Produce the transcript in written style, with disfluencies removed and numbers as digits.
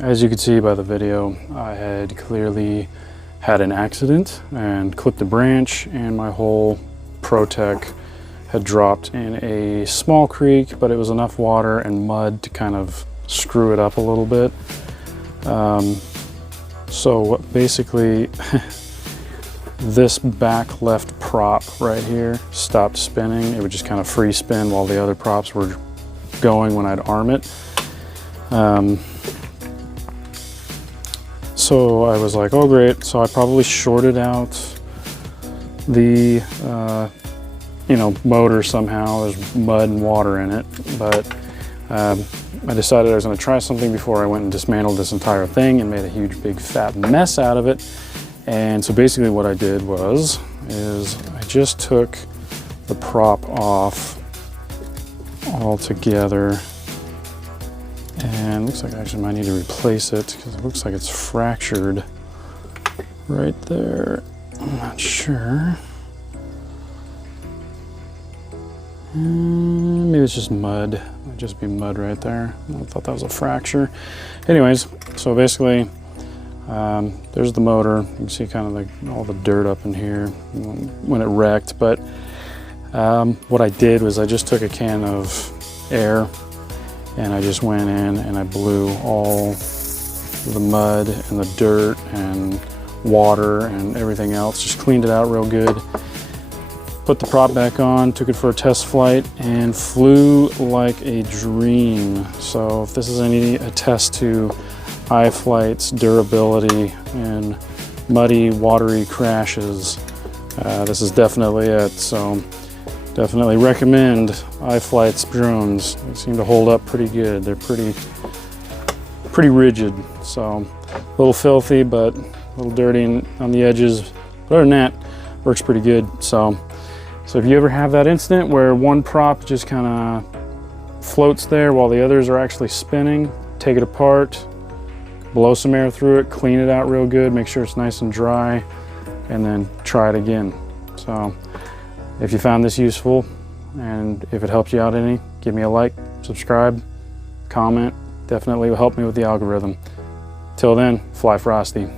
As you can see by the video, I had clearly had an accident and clipped a branch, and my whole Protec had dropped in a small creek, but it was enough water and mud to kind of screw it up a little bit. So basically this back left prop right here stopped spinning. It would just kind of free spin while the other props were going when I'd arm it. So I was like, oh great. So I probably shorted out the motor somehow. There's mud and water in it, but I decided I was going to try something before I went and dismantled this entire thing and made a huge big fat mess out of it. And so basically what I did is I just took the prop off altogether, and looks like I actually might need to replace it because it looks like it's fractured right there. I'm not sure. Maybe it's just mud. It might just be mud right there. I thought that was a fracture. Anyways, so basically there's the motor. You can see kind of like all the dirt up in here when it wrecked. But what I did was I just took a can of air and I just went in and I blew all the mud and the dirt and water and everything else, just cleaned it out real good. Put the prop back on, took it for a test flight, and flew like a dream. So if this is any attest to iFlight's durability in muddy, watery crashes, this is definitely it. So definitely recommend iFlight's drones. They seem to hold up pretty good. They're pretty rigid. So a little filthy, but a little dirty on the edges. But other than that, works pretty good. So if you ever have that incident where one prop just kind of floats there while the others are actually spinning, take it apart, blow some air through it, clean it out real good, make sure it's nice and dry, and then try it again. So if you found this useful and if it helped you out any, give me a like, subscribe, comment. Definitely will help me with the algorithm. Till then, fly frosty.